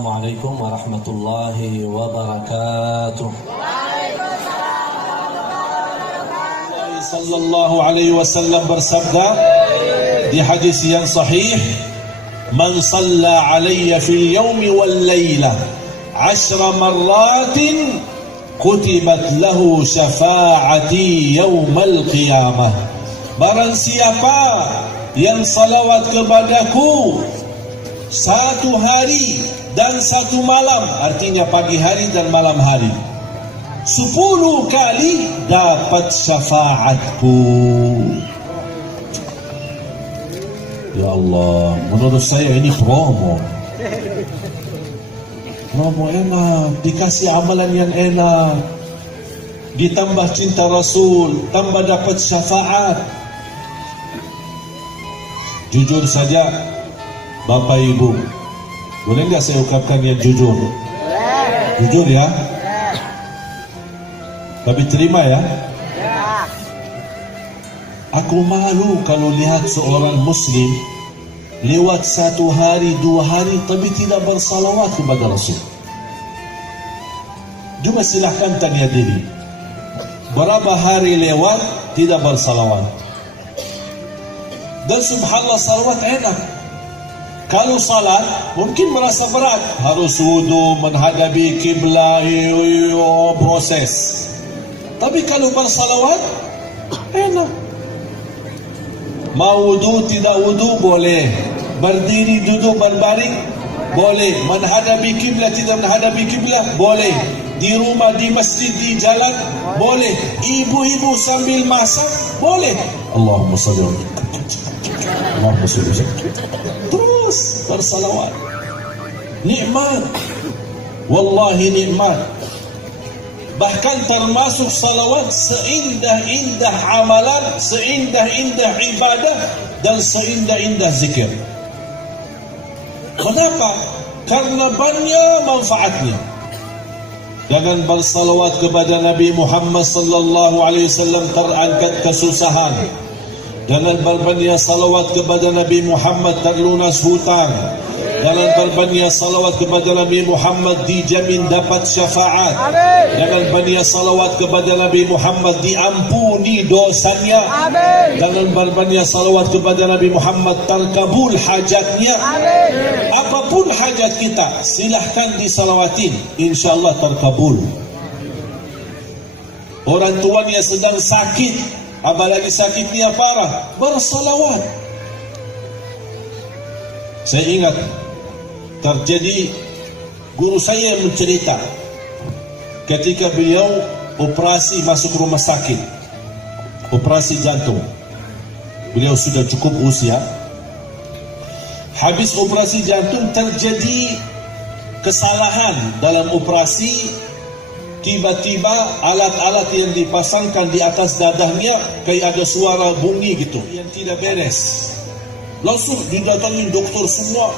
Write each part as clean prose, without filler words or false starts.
Assalamualaikum warahmatullahi wabarakatuh. Sallallahu alaihi wasallam bersabda di hadis yang sahih, "Man shalla alayya fil yawmi wal laylah 10 marratin kutibat lahu syafa'ati yaumal qiyamah." Barang siapa yang salawat kepadaku 1 hari dan 1 malam, artinya pagi hari dan malam hari, 10 kali dapat syafaatku. Ya Allah, menurut saya ini promo enak, dikasih amalan yang enak, ditambah cinta Rasul, tambah dapat syafaat. Jujur saja Bapak Ibu, boleh nggak saya ungkapkan yang jujur? Jujur ya, tapi terima ya. Aku malu kalau lihat seorang muslim lewat 1 hari 2 hari tapi tidak bersalawat kepada Rasul. Cuma silahkan tanya diri, berapa hari lewat tidak bersalawat? Dan subhanallah, salawat enak. Kalau salat mungkin merasa berat, harus wudu, menghadapi kiblat, proses. Tapi kalau bersalawat enak. Mau wudu tidak wudu boleh, berdiri duduk berbaring boleh, menghadapi kiblat tidak menghadapi kiblat boleh, di rumah, di masjid, di jalan boleh, ibu-ibu sambil masak boleh. Allahumma salli Allahumma salli. Terus bersalawat. Nikmat, wallahi nikmat. Bahkan termasuk salawat seindah-indah amalan, seindah-indah ibadah, dan seindah-indah zikir. Kenapa? Karena banyak manfaatnya. Dengan bersalawat kepada Nabi Muhammad sallallahu alaihi wasallam terangkat kesusahan. Dengan berbanyak salawat kepada Nabi Muhammad terlunas hutang. Dengan berbanyak salawat kepada Nabi Muhammad dijamin dapat syafaat. Dengan banyak salawat kepada Nabi Muhammad diampuni dosanya. Dengan berbanyak salawat kepada Nabi Muhammad terkabul hajatnya. Apapun hajat kita silahkan disalawatin, insyaAllah terkabul. Orang tuanya sedang sakit, apalagi sakitnya parah, bersalawat. Saya ingat terjadi, guru saya yang mencerita ketika beliau operasi masuk rumah sakit, operasi jantung. Beliau sudah cukup usia. Habis operasi jantung terjadi kesalahan dalam operasi. Tiba-tiba alat-alat yang dipasangkan di atas dadahnya kayak ada suara bunyi gitu yang tidak beres. Langsung didatangi dokter semua.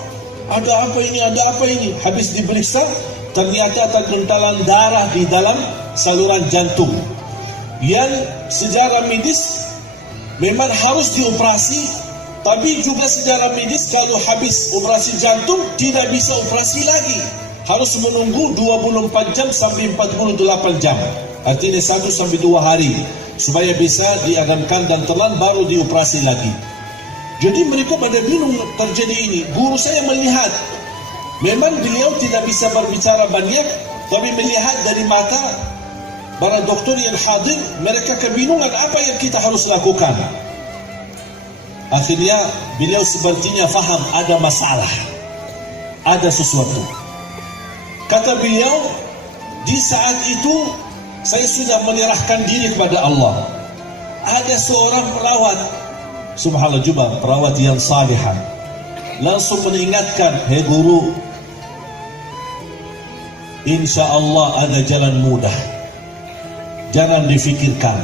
Ada apa ini? Ada apa ini? Habis diperiksa, ternyata tergentalan darah di dalam saluran jantung. Yang secara medis memang harus dioperasi, tapi juga secara medis kalau habis operasi jantung tidak bisa operasi lagi. Harus menunggu 24 jam sampai 48 jam. Artinya 1 sampai 2 hari supaya bisa diadamkan dan telan baru dioperasi lagi. Jadi mereka pada bingung terjadi ini. Guru saya melihat, memang beliau tidak bisa berbicara banyak, tapi melihat dari mata para dokter yang hadir, mereka kebingungan apa yang kita harus lakukan. Akhirnya beliau sepertinya faham ada masalah, ada sesuatu. Kata beliau, di saat itu saya sudah menyerahkan diri kepada Allah. Ada seorang perawat, subhanallah, juga perawat yang salihah, langsung mengingatkan, "Hei guru, insya Allah ada jalan mudah. Jangan difikirkan,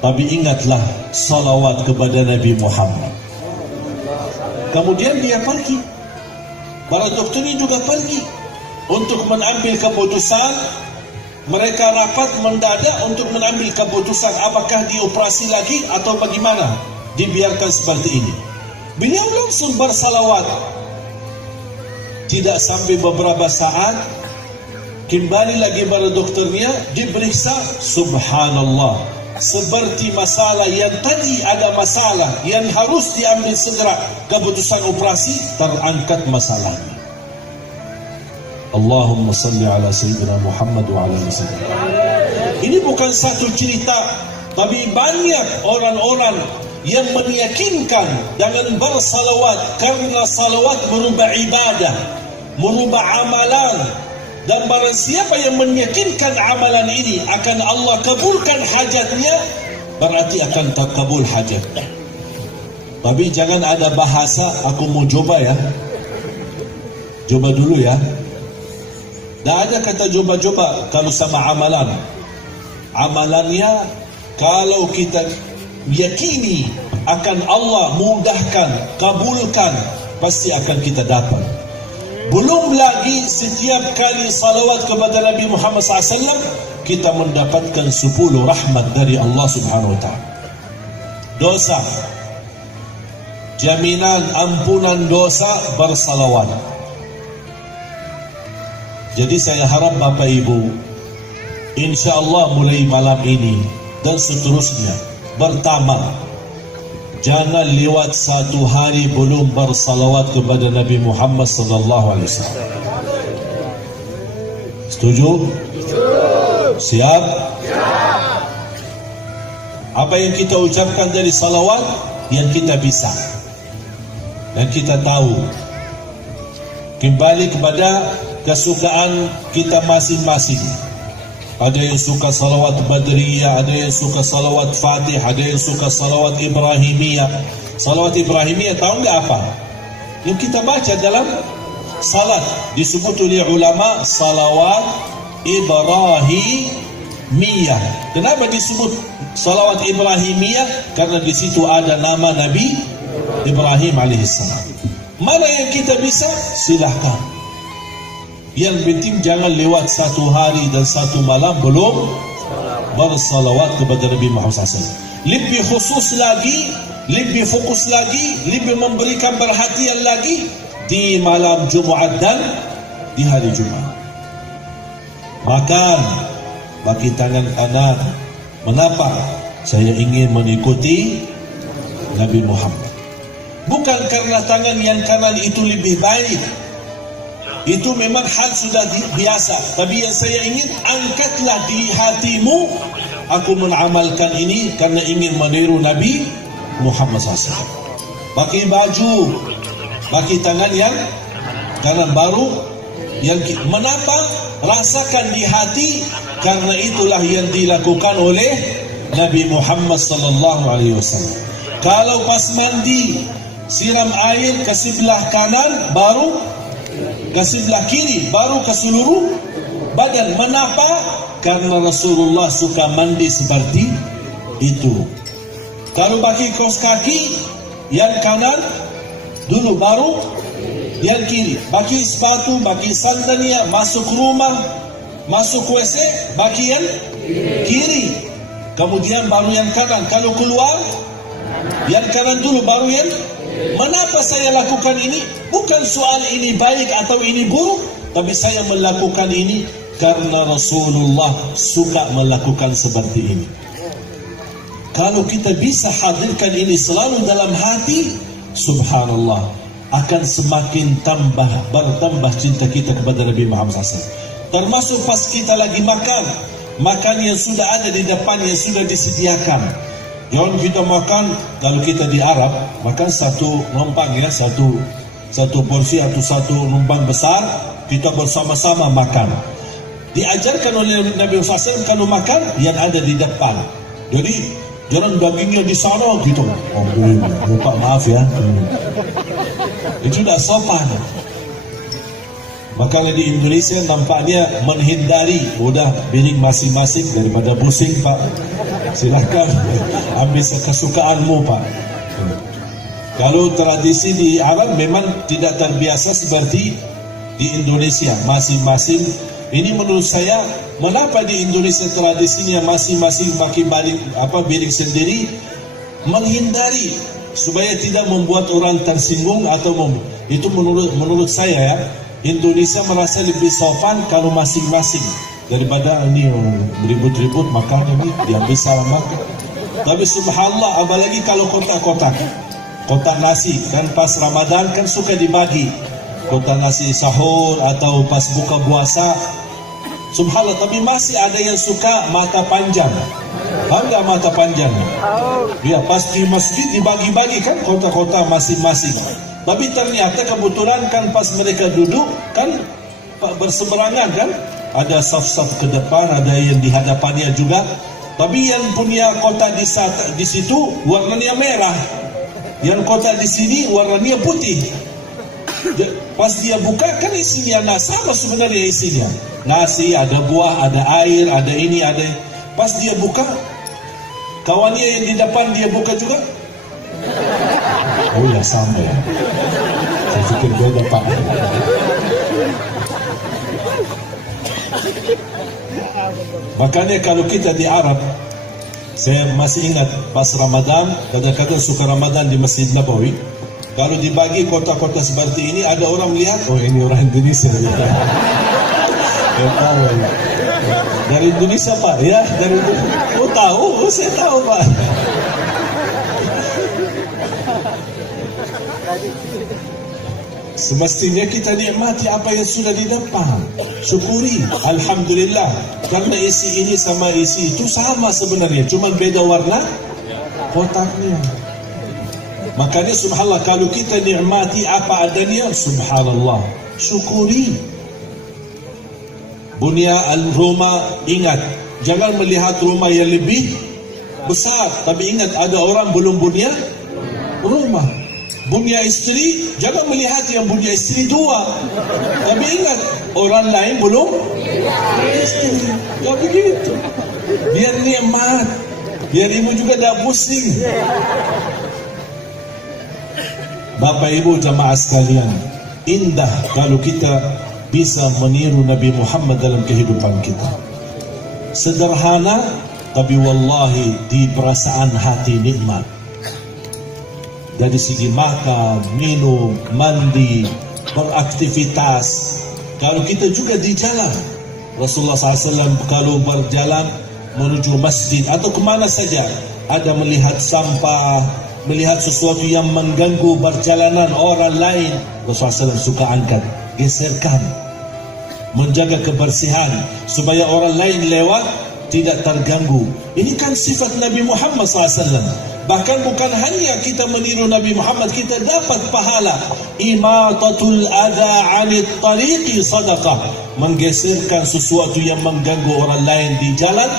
tapi ingatlah salawat kepada Nabi Muhammad." Kemudian dia pergi. Para dokternya juga pergi untuk mengambil keputusan. Mereka rapat mendadak untuk mengambil keputusan apakah dioperasi lagi atau bagaimana. Dibiarkan seperti ini. Beliau langsung bersalawat. tidak sampai beberapa saat, kembali lagi pada dokternya, diperiksa, subhanallah, seperti masalah yang tadi ada masalah yang harus diambil segera keputusan operasi, terangkat masalahnya. Allahumma salli ala Sayyidina Muhammad wa ala Sayyidina. Ini bukan satu cerita, tapi banyak orang-orang yang meyakinkan dengan bersalawat, karena salawat merubah ibadah, merubah amalan. Dan barang siapa yang meyakinkan amalan ini akan Allah kabulkan hajatnya, berarti akan terkabul hajat. Tapi jangan ada bahasa, aku mau coba ya. Coba dulu ya. Tak ada kata coba-coba kalau sama amalan. Amalannya, kalau kita yakini akan Allah mudahkan, kabulkan, pasti akan kita dapat. Belum lagi setiap kali salawat kepada Nabi Muhammad SAW, kita mendapatkan 10 rahmat dari Allah Subhanahu Wa Taala. Dosa, jaminan ampunan dosa bersalawat. Jadi saya harap Bapak Ibu, insya Allah mulai malam ini dan seterusnya, pertama, jangan lewat satu hari belum bersalawat kepada Nabi Muhammad sallallahu alaihi wasallam. Setuju? Siap? Apa yang kita ucapkan dari salawat, yang kita bisa dan kita tahu, kembali kepada kesukaan kita masing-masing. Ada yang suka salawat Badriyah, ada yang suka salawat Fatih, ada yang suka salawat Ibrahimiyah. Salawat Ibrahimiyah tahu nggak apa? Yang kita baca dalam salat disebut oleh ulama salawat Ibrahimiyah. Kenapa disebut salawat Ibrahimiyah? Karena di situ ada nama Nabi Ibrahim alaihissalam. Mana yang kita bisa? Silahkan. Yang penting jangan lewat satu hari dan satu malam belum bersalawat kepada Nabi Muhammad SAW. Lebih khusus lagi, lebih fokus lagi, lebih memberikan perhatian lagi di malam Jumat dan di hari Jumat. Makan bagi tangan kanan. Mengapa? Saya ingin mengikuti Nabi Muhammad. Bukan karena tangan yang kanan itu lebih baik. Itu memang hal sudah biasa. Tapi yang saya ingin, angkatlah di hatimu, aku mengamalkan ini karena ingin meniru Nabi Muhammad SAW. Pakai baju, pakai tangan yang kanan baru. Mengapa? Rasakan di hati, karena itulah yang dilakukan oleh Nabi Muhammad SAW. Kalau pas mandi, siram air ke sebelah kanan, baru ke sebelah kiri, baru ke seluruh badan. Mengapa? Karena Rasulullah suka mandi seperti itu. Kalau pakai kaos kaki, yang kanan dulu, baru yang kiri. Pakai sepatu, pakai sandalnya, masuk rumah, masuk WC, pakai yang kiri, kemudian baru yang kanan. Kalau keluar, yang kanan dulu, baru yang. Mengapa saya lakukan ini? Bukan soal ini baik atau ini buruk, tapi saya melakukan ini karena Rasulullah suka melakukan seperti ini. Kalau kita bisa hadirkan ini selalu dalam hati, subhanallah, akan semakin bertambah cinta kita kepada Nabi Muhammad SAW. Termasuk pas kita lagi makan yang sudah ada di depan, yang sudah disediakan. Jangan kita makan, kalau kita di Arab, makan satu numpang ya, satu porsi atau satu numpang besar, kita bersama-sama makan. Diajarkan oleh Nabi SAW kalau makan, yang ada di depan. Jadi, jangan dagingnya di sana gitu. Oh, lupa, maaf ya. Itu sudah sopan. Makanya di Indonesia nampaknya menghindari, udah piring masing-masing daripada pusing Pak. Silahkan ambil kesukaanmu Pak. Kalau tradisi di Arab memang tidak terbiasa seperti di Indonesia, masing-masing. Ini menurut saya, mengapa di Indonesia tradisinya masing-masing pakai piring sendiri? Menghindari supaya tidak membuat orang tersinggung atau itu menurut saya ya. Indonesia merasa lebih sopan kalau masing-masing daripada ni ribut-ribut makannya ni diambil salah makan. Tapi subhanallah, apalagi kalau kotak-kotak nasi kan, pas Ramadan kan suka dibagi kotak nasi sahur atau pas buka puasa. Subhanallah, tapi masih ada yang suka mata panjang. Bangga mata panjang. Ya, pas di masjid dibagi-bagi kan kotak-kotak masing-masing. Tapi ternyata kebetulan kan pas mereka duduk kan berseberangan kan, ada saf-saf ke depan, ada yang di hadapannya juga. Tapi yang punya kotak di situ warnanya merah, yang kotak di sini warnanya putih. Pas dia buka kan isinya sama sebenarnya isinya. Nasi, ada buah, ada air, ada ini, ada. Pas dia buka, kawannya yang di depan dia buka juga. Oh ya, sama ya. Saya fikir beda Pak. Makanya kalau kita di Arab, saya masih ingat pas Ramadan, kadang-kadang suka Ramadan di Masjid Nabawi. Kalau dibagi kota-kota seperti ini, ada orang melihat, oh ini orang Indonesia. Tahu, dari Indonesia Pak, ya dari Indonesia. Oh tahu, saya tahu Pak. Semestinya kita nikmati apa yang sudah di depan, syukuri, alhamdulillah. Karena isi ini sama isi itu sama sebenarnya, cuma beda warna kotaknya. Makanya subhanallah, kalau kita nikmati apa adanya, subhanallah, syukuri. Bunya al-rumah, ingat, jangan melihat rumah yang lebih besar, tapi ingat ada orang belum punya rumah. Punya istri, jangan melihat yang punya istri dua, tapi ingat orang lain belum istri. Ya begitu, biar nikmat, biar ibu juga tak pusing. Bapak ibu jamaah sekalian, indah kalau kita bisa meniru Nabi Muhammad dalam kehidupan kita. Sederhana, tapi wallahi di perasaan hati nikmat. Dari segi makan, minum, mandi, beraktivitas. Kalau kita juga di jalan, Rasulullah SAW kalau berjalan menuju masjid atau kemana saja, ada melihat sampah, melihat sesuatu yang mengganggu perjalanan orang lain, Rasulullah SAW suka angkat, geserkan, menjaga kebersihan supaya orang lain lewat tidak terganggu. Ini kan sifat Nabi Muhammad SAW. Bahkan bukan hanya kita meniru Nabi Muhammad, kita dapat pahala. Imatatul adha 'anit tariqi sadaqah. Menggeserkan sesuatu yang mengganggu orang lain di jalan,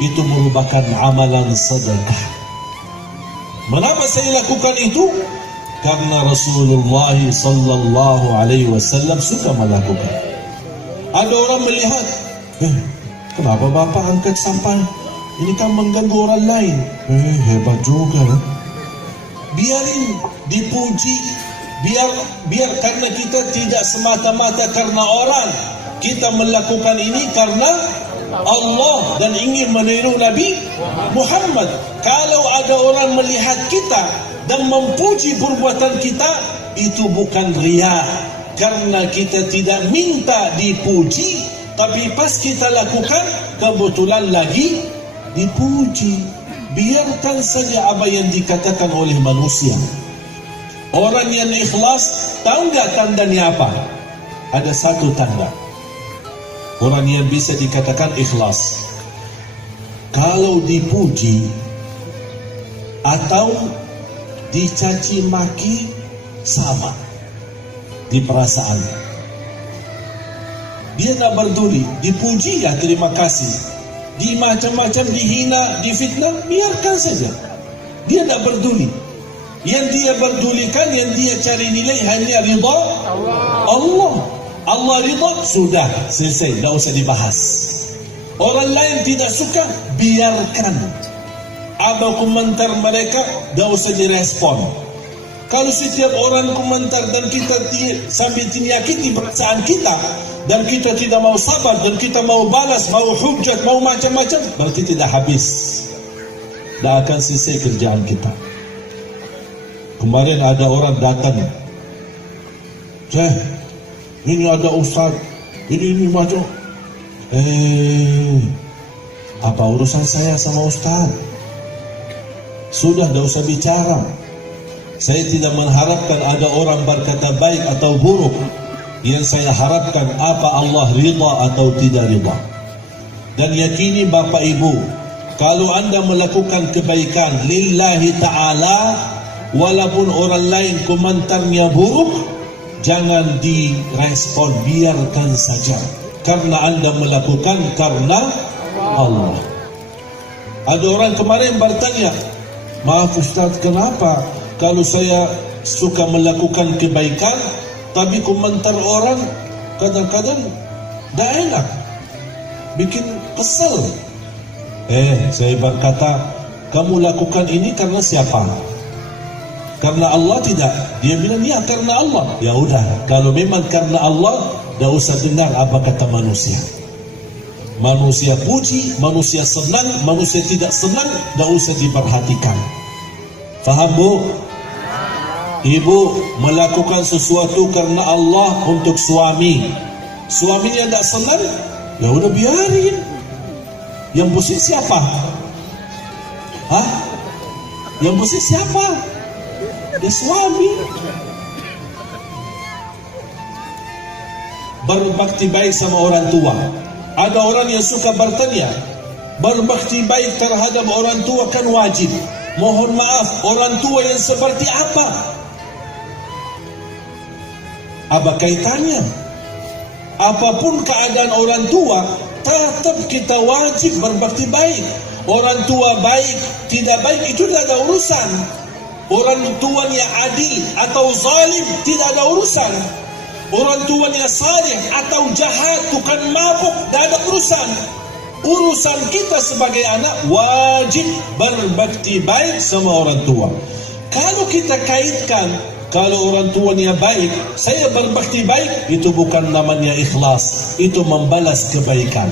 itu merupakan amalan sedekah. Mengapa saya lakukan itu? Karena Rasulullah sallallahu alaihi wasallam suka melakukan. Ada orang melihat, kenapa Bapak angkat sampah? Ini kan mengganggu orang lain. Hebat juga. Biarin dipuji. Biar karena kita tidak semata-mata karena orang. Kita melakukan ini karena Allah dan ingin meniru Nabi Muhammad. Kalau ada orang melihat kita dan memuji perbuatan kita, itu bukan riya. Karena kita tidak minta dipuji, tapi pas kita lakukan kebetulan lagi dipuji. Biarkan saja apa yang dikatakan oleh manusia. Orang yang ikhlas, tahu nggak tandanya apa? Ada satu tanda orang yang bisa dikatakan ikhlas. Kalau dipuji atau dicaci maki, sama di perasaan. Dia tak peduli, dipuji ya terima kasih, di macam-macam, dihina, difitnah, biarkan saja. Dia tak peduli. Yang dia pedulikan, yang dia cari nilai hanya ridha Allah. Allah ridha, sudah selesai, tak usah dibahas. Orang lain tidak suka, biarkan. Apa komentar mereka, tak usah direspon. Kalau setiap orang komentar dan kita sambil menyakiti perasaan kita, dan kita tidak mau sabar, dan kita mau balas, mau hujat, mau macam-macam, berarti tidak habis. Tak akan selesai kerjaan kita. Kemarin ada orang datang, ini ada ustaz, ini macam. Apa urusan saya sama ustaz? Sudah, tidak usah bicara. Saya tidak mengharapkan ada orang berkata baik atau buruk. Yang saya harapkan apa Allah rida atau tidak rida. Dan yakini Bapak Ibu, kalau anda melakukan kebaikan lillahi ta'ala, walaupun orang lain komentarnya buruk, jangan direspon, biarkan saja. Karena anda melakukan karena Allah. Ada orang kemarin bertanya, maaf Ustaz, kenapa kalau saya suka melakukan kebaikan tapi komentar orang kadang-kadang tidak enak, bikin kesel. Saya berkata, kamu lakukan ini karena siapa? Karena Allah tidak? Dia bilang ya karena Allah. Ya udah, kalau memang karena Allah, tidak usah dengar apa kata manusia. Manusia puji, manusia senang, manusia tidak senang, tidak usah diperhatikan. Faham Bu? Ibu melakukan sesuatu karena Allah untuk suami, suaminya tidak senang, ya udah biarin. Yang pusing siapa? Yang pusing siapa? Ya suami. Berbakti baik sama orang tua. Ada orang yang suka bertanya, berbakti baik terhadap orang tua kan wajib. Mohon maaf, orang tua yang seperti apa? Apa kaitannya? Apapun keadaan orang tua, tetap kita wajib berbakti baik. Orang tua baik, tidak baik, itu tidak ada urusan. Orang tuanya adil atau zalim, tidak ada urusan. Orang tuanya saleh atau jahat, tukang mabuk, tidak ada urusan. Urusan kita sebagai anak wajib berbakti baik sama orang tua. Kalau kita kaitkan, kalau orang tuanya baik, saya berbakti baik, itu bukan namanya ikhlas, itu membalas kebaikan.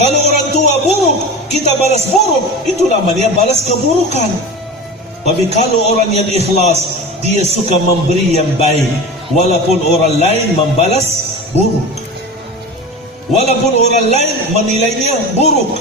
Kalau orang tua buruk, kita balas buruk, itu namanya balas keburukan. Tapi kalau orang yang ikhlas, dia suka memberi yang baik, walaupun orang lain membalas buruk, walaupun orang lain menilainya buruk.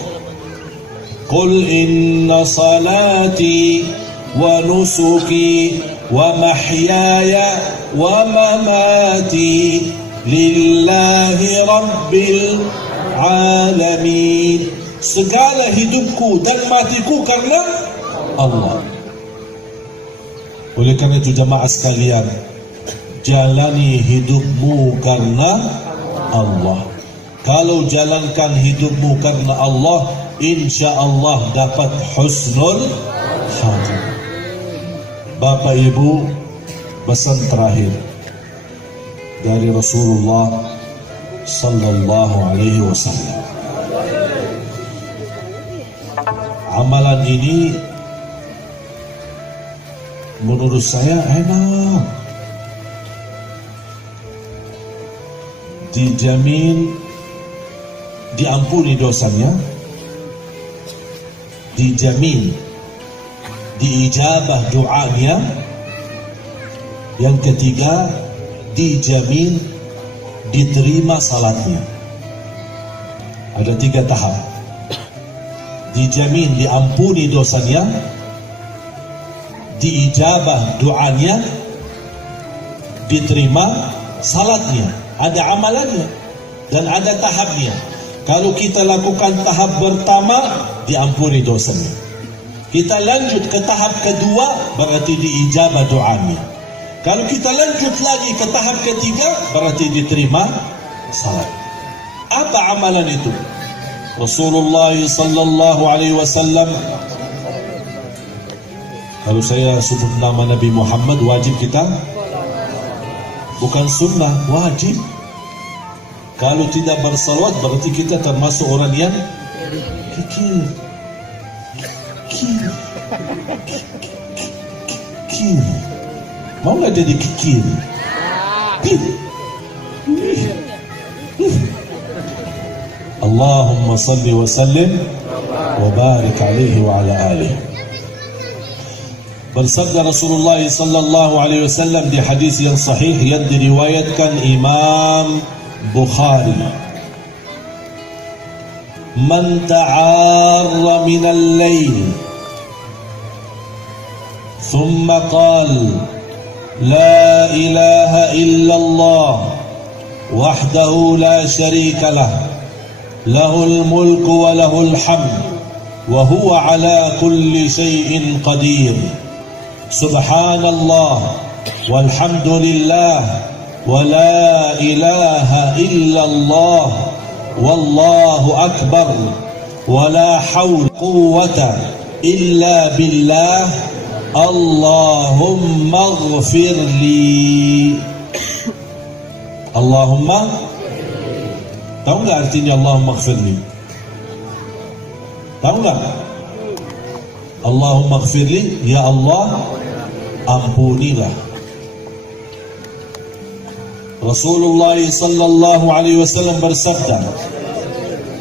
Qul inna salati wa nusuki wa mahyaya wa mamati lillahi rabbil alamin. Segala hidupku dan matiku karena Allah. Oleh karena itu jamaah sekalian, jalani hidupmu karena Allah. Kalau jalankan hidupmu karena Allah, insya Allah dapat husnul khatimah. Bapak Ibu, pesan terakhir dari Rasulullah sallallahu alaihi wasallam. Amalan ini menurut saya enak, dijamin diampuni dosanya, dijamin diijabah doanya, yang ketiga dijamin diterima salatnya. Ada 3 tahap. Dijamin diampuni dosanya, diijabah doanya, diterima salatnya. Ada amalannya dan ada tahapnya. Kalau kita lakukan tahap pertama, diampuni dosanya. Kita lanjut ke tahap kedua, berarti diijabah doanya. Kalau kita lanjut lagi ke tahap ketiga, berarti diterima salat. Apa amalan itu? Rasulullah sallallahu alaihi wasallam, kalau saya sebut nama Nabi Muhammad, wajib kita? Bukan sunnah, wajib. Kalau tidak bersalawat, berarti kita termasuk orang yang kikir. Mau nggak jadi kikir? Allahumma salli wa sallim wa barik alaihi wa ala alihi. Bersabda Rasulullah sallallahu alaihi wasallam di hadis yang sahih yang diriwayatkan Imam Bukhari, "Man ta'arra min al-lail thumma qala la ilaha illallah wahdahu la sharika lah lahul mulku wa lahul hamd wa huwa ala kulli syai'in qadir subhanallah walhamdulillah wa la ilaha illallah wallahu akbar wa la hawla quwwata illa billah Allahumma ghfirli." Allahumma, tahu nggak artinya Allahumma ghfirli? Tahu nggak? Allahumma ghfirli, ya Allah ampunilah. Rasulullah sallallahu alaihi wasallam bersabda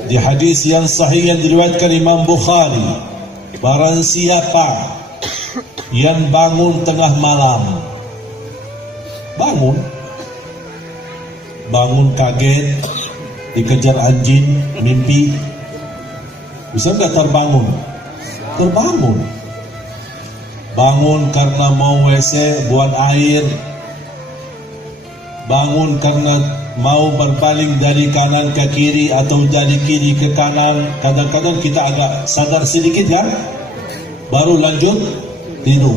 di hadis yang sahih yang diriwayatkan Imam Bukhari, barang siapa yang bangun tengah malam, bangun kaget, dikejar anjing, mimpi, bisa nggak terbangun? Terbangun. Bangun karena mau WC, buang air. Bangun karena mau berpaling dari kanan ke kiri atau dari kiri ke kanan. Kadang-kadang kita agak sadar sedikit kan? Baru lanjut tidur.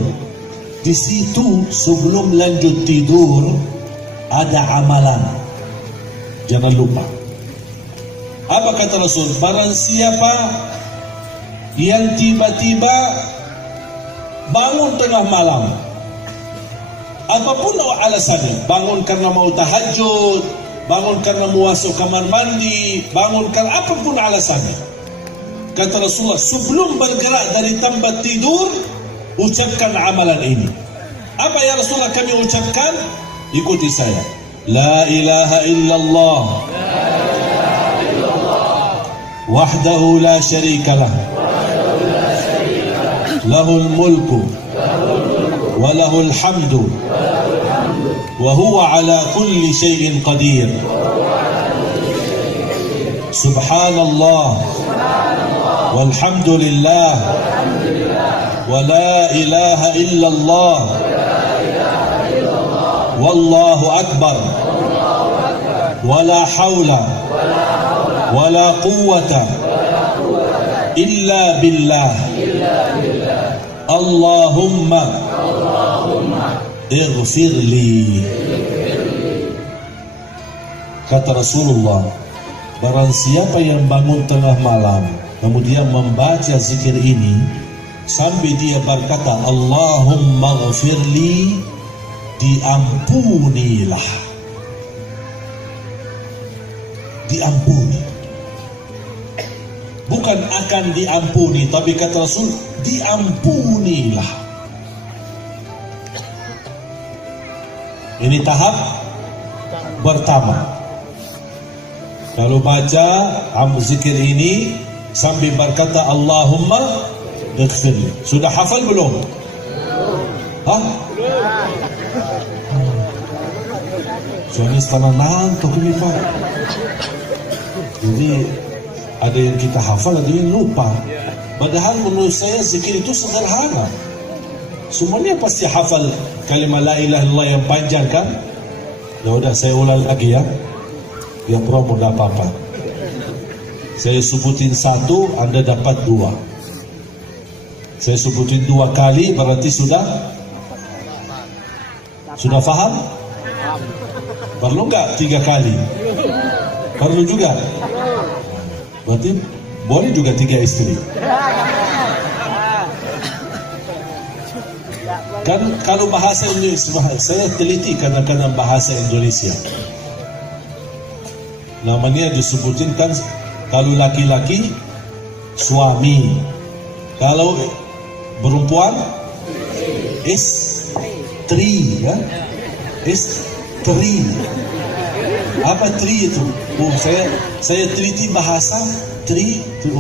Di situ sebelum lanjut tidur ada amalan. Jangan lupa. Apa kata Rasul? Barang siapa yang tiba-tiba bangun tengah malam, apapun alasannya, bangun karena mau tahajud, bangun karena mau masuk kamar mandi, bangun karena apapun alasannya, kata Rasulullah, sebelum bergerak dari tempat tidur, ucapkan amalan ini. Apa ya Rasulullah kami ucapkan? Ikuti saya. La ilaha illallah wahdahu la syarika lah lahul mulku wa lahul hamdu wa huwa ala kulli syai'in qadir subhanallah walhamdulillah wa la ilaha illallah wallahu akbar wa la hawla wa la quwwata illa billah Allahumma ighfirli. Kata Rasulullah, barang siapa yang bangun tengah malam kemudian membaca zikir ini sampai dia berkata Allahumma ighfirli, diampunilah. Diampuni. Bukan akan diampuni, tapi kata Rasul, diampunilah. Ini tahap pertama. Kalau baca zikir ini sambil berkata Allahumma ighfirli. Sudah hafal belum? Hah? Soalnya setelah ngantuk ini Pak. Jadi ada yang kita hafal, ada yang lupa. Padahal menurut saya zikir itu sederhana. Semuanya pasti hafal kalimat la ilaha illallah yang panjang kan? Ya udah saya ulang lagi ya. Yang promo tidak apa-apa. Saya sebutin satu, Anda dapat dua. Saya sebutin dua kali, berarti sudah faham? Perlu nggak 3 kali? Perlu juga. Berarti boleh juga 3 istri. Kan kalau bahasa Indonesia, saya teliti kadang-kadang bahasa Indonesia. Namanya disebutin kan, kalau laki-laki suami, kalau perempuan istri, ya, istri. Apa tri itu? Oh, saya teliti bahasa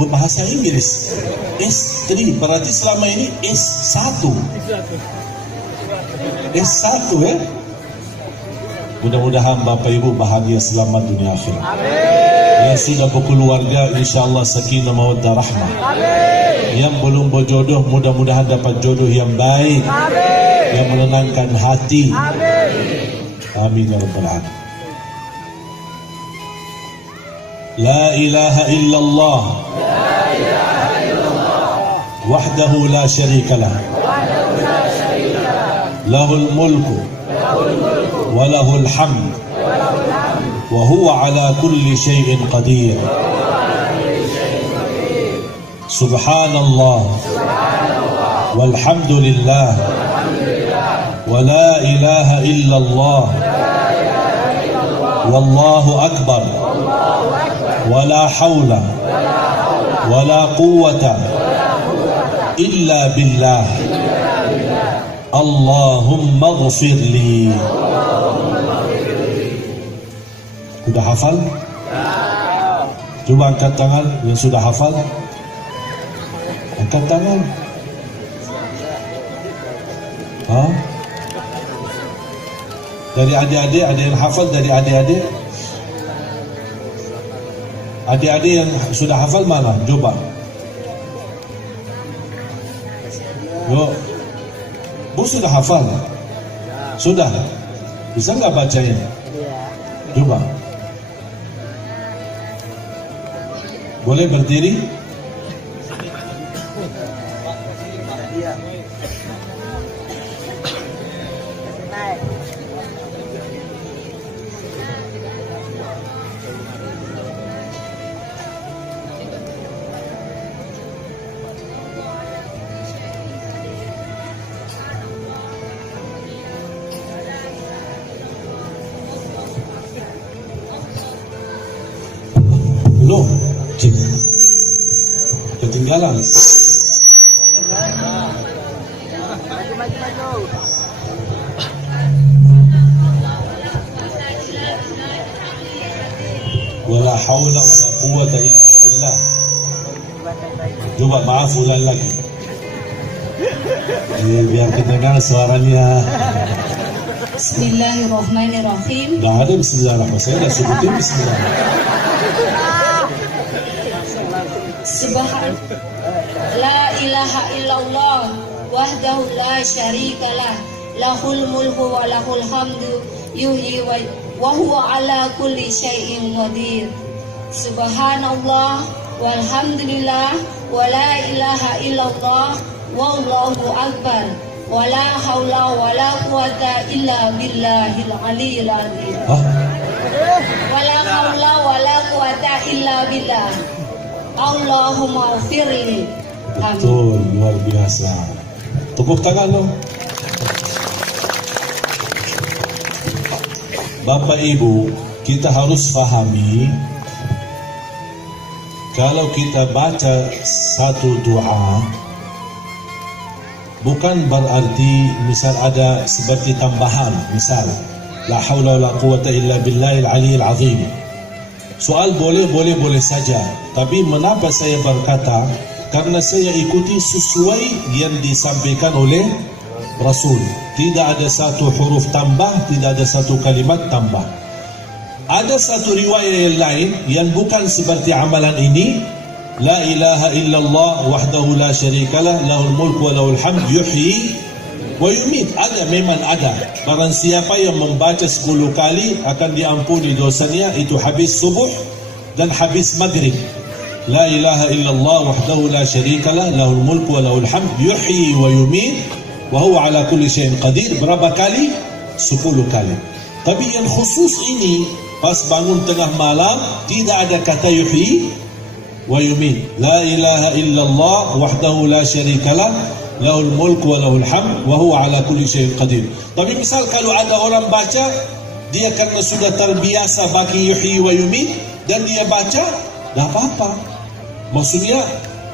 bahasa Inggris. S3 berarti selama ini S1. S1 ya. Mudah-mudahan Bapak Ibu bahagia selamat dunia akhirat. Yang sudah berkeluarga insya-Allah sakinah mawaddah rahmah. Yang belum berjodoh mudah-mudahan dapat jodoh yang baik. Yang menenangkan hati. Amin ya rabbal alamin. La ilaha illallah wahdahu la syarika lah lahul mulku wa lahul hamd wa huwa ala kulli syai'in qadir. Subhanallah walhamdulillah wa la ilaha illallah wallahu akbar ولا حول ولا قوة إلا بالله اللهم اغفر لي. Sudah hafal? Coba angkat tangan yang sudah hafal. Angkat tangan. Dari adik-adik ada yang hafal dari adik-adik? Adik-adik yang sudah hafal mana? Coba. Yuk. Bu sudah hafal? Sudah? Bisa nggak bacain? Coba. Boleh berdiri? Belum? Ketinggalan. Wala hawla wala quwwata illa billah. Coba maaf ulang lagi. Biar kedengar suaranya. Bismillahirrahmanirrahim. Dah ada bismillahirrahmanirrahim. Saya dah sebutin bismillah. Subhan la ilaha illallah wahdahu la syarikalah lahul mulku wa lahul hamdu yuhyi wa huwa ala kulli syai'in qadir. Subhanallah walhamdulillah wa la ilaha illallah wallahu akbar wa la haula wa la quwata illa billahil aliyyil azim. Wa la haula wa la quwata illa billah. Allahumma firli. Betul, luar biasa. Tepuk tangan dong. Bapak Ibu, kita harus fahami kalau kita baca satu doa bukan berarti misal ada seperti tambahan, misal la haula wala quwata illa billahil aliyyil azim. Soal boleh saja. Tapi mengapa saya berkata? Karena saya ikuti sesuai yang disampaikan oleh Rasul. Tidak ada satu huruf tambah, tidak ada satu kalimat tambah. Ada satu riwayat yang lain yang bukan seperti amalan ini. La ilaha illallah wahdahu la syarikalah lahul mulku wa lahul hamd yuhyi wa yumiit. Ada, memang ada. Barang siapa yang membaca 10 kali akan diampuni dosanya. Itu habis subuh dan habis maghrib. La ilaha illallah wahdahu la syarikalah lahul mulku wa lahul hamd yuhyi wa yumiit wa huwa ala kulli syai'in qadir. Berapa kali? 10 kali. Tapi yang khusus ini pas bangun tengah malam tidak ada kata yuhyi wa yumiit. La ilaha illallah wahdahu la syarikalah lahul mulku wa lahul hamd wa huwa ala kulli syai'in qadir. Tapi misal kalau ada orang baca, dia karena sudah terbiasa bagi yuhyi wa yumiit dan dia baca, tak apa-apa. Maksudnya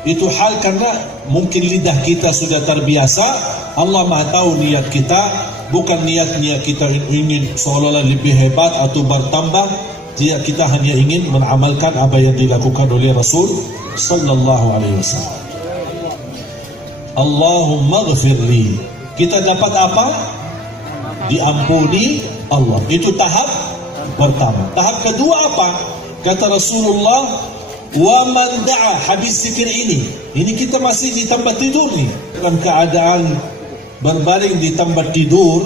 itu hal karena mungkin lidah kita sudah terbiasa. Allah Maha tahu niat kita, bukan niat kita ingin seolah-olah lebih hebat atau bertambah. Kita hanya ingin mengamalkan apa yang dilakukan oleh Rasul sallallahu alaihi wasallam. Allahumma ghfirli. Kita dapat apa? Diampuni Allah. Itu tahap pertama. Tahap kedua apa? Kata Rasulullah, wa man da'a, hadis zikir ini. Ini kita masih di tempat tidur nih. Dalam keadaan berbaring di tempat tidur,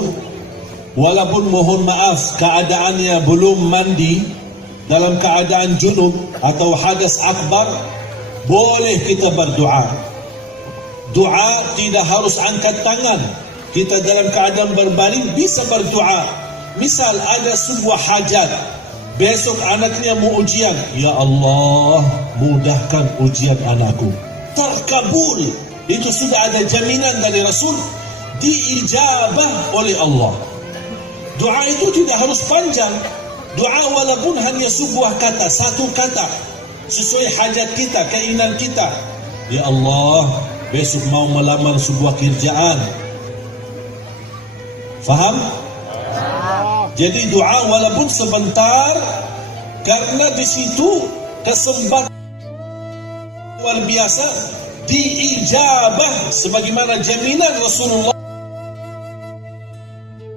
walaupun mohon maaf keadaannya belum mandi, dalam keadaan junub atau hadas akbar, boleh kita berdoa. Doa tidak harus angkat tangan. Kita dalam keadaan berbaring bisa berdoa. Misal ada sebuah hajat, besok anaknya mau ujian, ya Allah mudahkan ujian anakku, terkabul. Itu sudah ada jaminan dari Rasul, diijabah oleh Allah. Doa itu tidak harus panjang. Doa walaupun hanya sebuah kata, satu kata, sesuai hajat kita, keinginan kita. Ya Allah, besok mau melamar sebuah kerjaan. Faham? Jadi doa walaupun sebentar, karena di situ kesempatan luar biasa diijabah sebagaimana jaminan Rasulullah